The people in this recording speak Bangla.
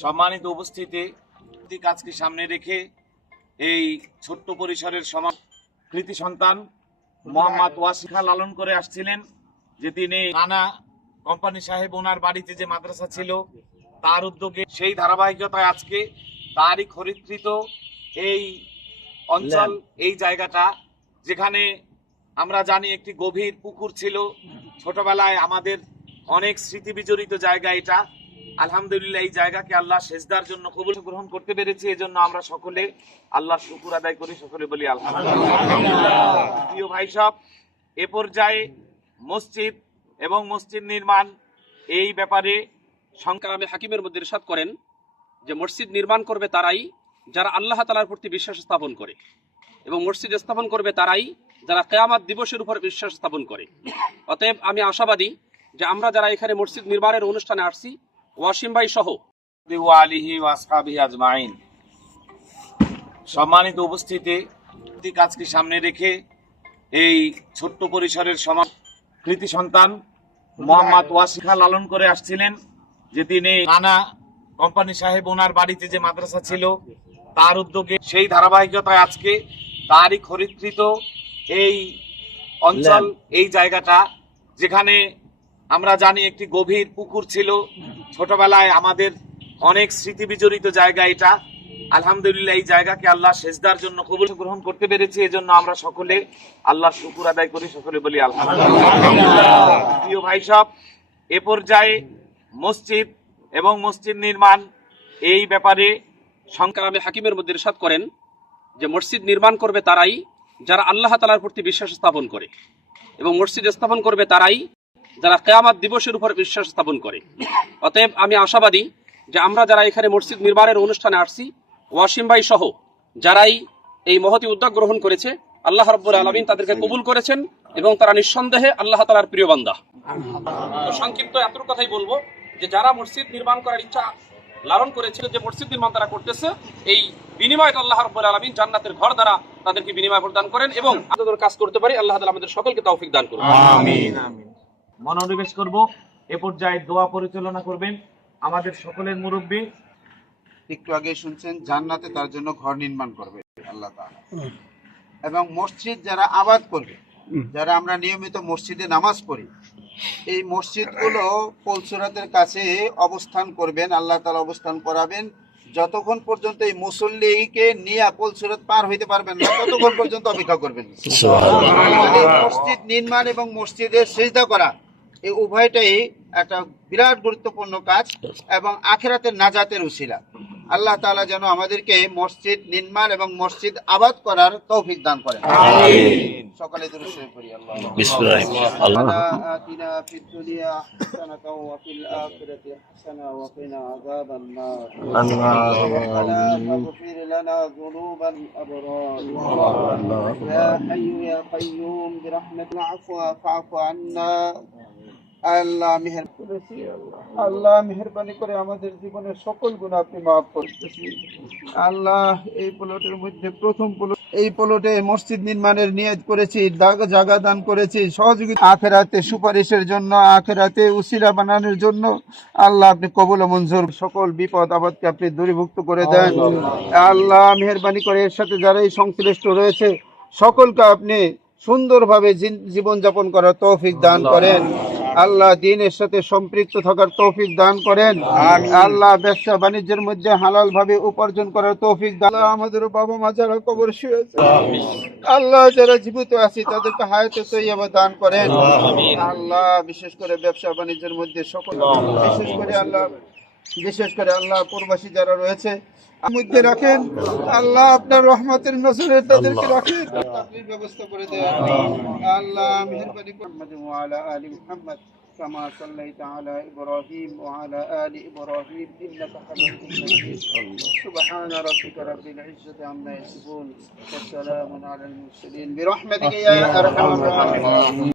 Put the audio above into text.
সম্মানিত উপস্থিতি কাজকে সামনে রেখে এই ছোট্ট পরিসরের সমাজ কৃতি সন্তান মোহাম্মদ ওয়াসিখা লালন করে আসছিলেন, যে তিনি নানা কোম্পানি সাহেব ওনার বাড়িতে যে মাদ্রাসা ছিল, তার উদ্যোগে সেই ধারাবাহিকতায় আজকে তারই খরিদকৃত এই অঞ্চল, এই জায়গাটা, যেখানে আমরা জানি একটি গভীর পুকুর ছিল। ছোটবেলায় আমাদের অনেক স্মৃতি বিজড়িত জায়গা এটা। আলহামদুলিল্লাহ এই জায়গাকে আল্লাহ সেজদার জন্য কবুল গ্রহণ করতে পেরেছি, এজন্য আমরা সকলে আল্লাহর শুকুর আদায় করি, সকলে বলি আলহামদুলিল্লাহ। প্রিয় এ পর্যায়ে মসজিদ এবং মসজিদ নির্মাণ এই ব্যাপারে সংকারামে হাকিমের মধ্যে ইরশাদ করেন যে মসজিদ নির্মাণ করবে তারাই যারা আল্লাহ তালার প্রতি বিশ্বাস স্থাপন করে এবং মসজিদ স্থাপন করবে তারাই যারা কেয়ামাত দিবসের উপর বিশ্বাস স্থাপন করে। অতএব আমি আশাবাদী যে আমরা যারা এখানে মসজিদ নির্মাণের অনুষ্ঠানে আসছি ওয়াসিম ভাই সহ। আলিহি ওয়াসহাবিহি আজমাইন। সম্মানিত উপস্থিতি কাজকে সামনে রেখে এই ছোট্ট পরিসরের সমাজ কৃতি সন্তান মোহাম্মদ ওয়াসিখা লালন করে আসছিলেন যে তিনি নানা কোম্পানি সাহেব ওনার বাড়িতে যে মাদ্রাসা ছিল তার উদ্যোগে সেই ধারাবাহিকতায় আজকে তারই খরিদকৃত এই অঞ্চল এই জায়গাটা যেখানে আমরা জানি একটি গভীর পুকুর ছিল। ছোটবেলায় আমাদের অনেক স্মৃতি বিজড়িত জায়গা এটা। আলহামদুলিল্লাহ এই জায়গাকে আল্লাহ সেজদার জন্য কবুল গ্রহণ করতে পেরেছি, এজন্য আমরা সকলে আল্লাহর শুকুর আদায় করি, সকলে বলি আলহামদুলিল্লাহ। ভাই সব, এ পর্যায়ে মসজিদ এবং মসজিদ নির্মাণ এই ব্যাপারে সংকারামে হাকিমের মধ্যে ইরশাদ করেন যে মসজিদ নির্মাণ করবে তারাই, যারা আল্লাহ তালার প্রতি বিশ্বাস স্থাপন করে। এবং মসজিদ স্থাপন করবে তারাই যারা কেয়ামাত দিবসের উপর বিশ্বাস স্থাপন করে। অতএব আমি আশাবাদী যে আমরা যারা এখানে মসজিদ নির্মাণের অনুষ্ঠানে আসছি, ওয়াসিম ভাই সহ যারাই এই মহতি উদ্যোগ গ্রহণ করেছে, আল্লাহ রব্বুল আলমিন তাদেরকে কবুল করেছেন এবং তারা নিঃসন্দেহে আল্লাহ তালার প্রিয় বান্দা। সংক্ষিপ্ত এত কথাই বলব যে যারা মসজিদ নির্মাণ করার ইচ্ছা লালন করেছিল, যে মসজিদ নির্মাণ তারা করতেছে, এই বিনিময় আল্লাহ রব্বুল আলমিন জান্নাতের ঘর দ্বারা তাদেরকে বিনিময় প্রদান করেন এবং আমাদের কাজ করতে পারি, আল্লাহ তাআলা আমাদের সকলকে তৌফিক দান করুন আমিন। মনোনিবেশ করব। এ পর্যায়ে দোয়া পরিচালনা করবেন আমাদের সকলের মুরব্বী। একটু আগে শুনছেন জান্নাতে তার জন্য ঘর নির্মাণ করবে আল্লাহ তাআলা। এবং মসজিদ যারা আবাদ করবে যারা আমরা নিয়মিত মসজিদে নামাজ পড়ি এই মসজিদগুলো পলসুরাতের কাছে অবস্থান করবেন আল্লাহ তাআলা অবস্থান করাবেন। যতক্ষণ পর্যন্ত এই মুসল্লিকে নিয়ে পলসুরাত পার হইতে পারবেন না ততক্ষণ পর্যন্ত অপেক্ষা করবেন। এই মসজিদ নির্মাণ এবং মসজিদে সেজদা করা এই উভয়টাই একটা বিরাট গুরুত্বপূর্ণ কাজ এবং আখেরাতের নাজাতের উসিলা। আল্লাহ তাআলা যেন আমাদেরকে মসজিদ নির্মাণ এবং মসজিদ আবাদ করার তৌফিক দান করেন। সকালে আল্লাহ আল্লাহ মেহের আল্লাহ। মেহরবানি করে আমাদের জীবনের সকল গুণ আপনি মাফ করতেছি। আল্লাহ এই প্লটের মধ্যে প্রথম প্লট এই প্লটে মসজিদ নির্মাণের নিয়ত করেছি দাগ জায়গা দান করেছি সহযোগিতা আখেরাতে সুপারিশের জন্য আখেরাতে উসিলা বানানোর জন্য আল্লাহ আপনি কবুল মঞ্জুর সকল বিপদ আপদকে আপনি দূরীভুক্ত করে দেন। আল্লাহ। মেহরবানি করে এর সাথে যারা এই সংশ্লিষ্ট রয়েছে সকলকে আপনি সুন্দরভাবে জীবন যাপন করার তৌফিক দান করেন। আল্লাহ দিনের সাথে সম্পৃক্ত থাকার তৌফিক দান করেন। আল্লাহ ব্যবসা বাণিজ্যের মধ্যে হালাল ভাবে উপার্জন করার তৌফিক দান আমাদের বাবা মা যারা কবর শুয়েছে আল্লাহ যারা জীবিত আছে তাদেরকে হায়াতে তৈয়াবা দান করেন। আল্লাহ বিশেষ করে ব্যবসা বাণিজ্যের মধ্যে সকল বিশেষ করে আল্লাহ বিশেষ করে আল্লাহ প্রবাসী যারা রয়েছে মধ্যে রাখেন। আল্লাহ আপনার রহমতের নজরে তাদেরকে রাখেন। চাকরির ব্যবস্থা করে দেন আল্লাহ মেহরবানি মুহাম্মদ ওয়া আলা আলি মুহাম্মদ كما صليت على إبراهيم وعلى آل إبراهيم إنك حميد مجيد سبحان ربك رب العزة عما يصفون وسلام على المرسلين برحمتك يا أرحم الراحمين